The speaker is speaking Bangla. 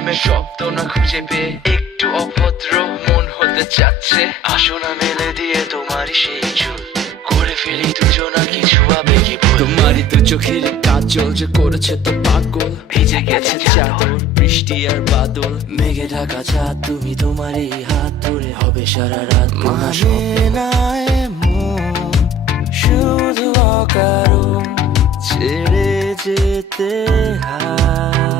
প্রেমের শব্দ না খুঁজে পেয়ে একটু অভদ্র মন হতে চাচ্ছে। আসো না মেলে দিয়ে তোমারই সেই চুল, করে ফেলি দুজনা কিছু আবেগী ভুল। তোমারই দু চোখের কাজল যে করেছে তো পাগল, ভিজে গেছে চাদর বৃষ্টি আর বাদল। মেঘে ঢাকা চাঁদ তুমি তোমারই হাত ধরে হবে সারা রাত। মানে না এমন শুধু অকারণ ছেড়ে যেতে হয়।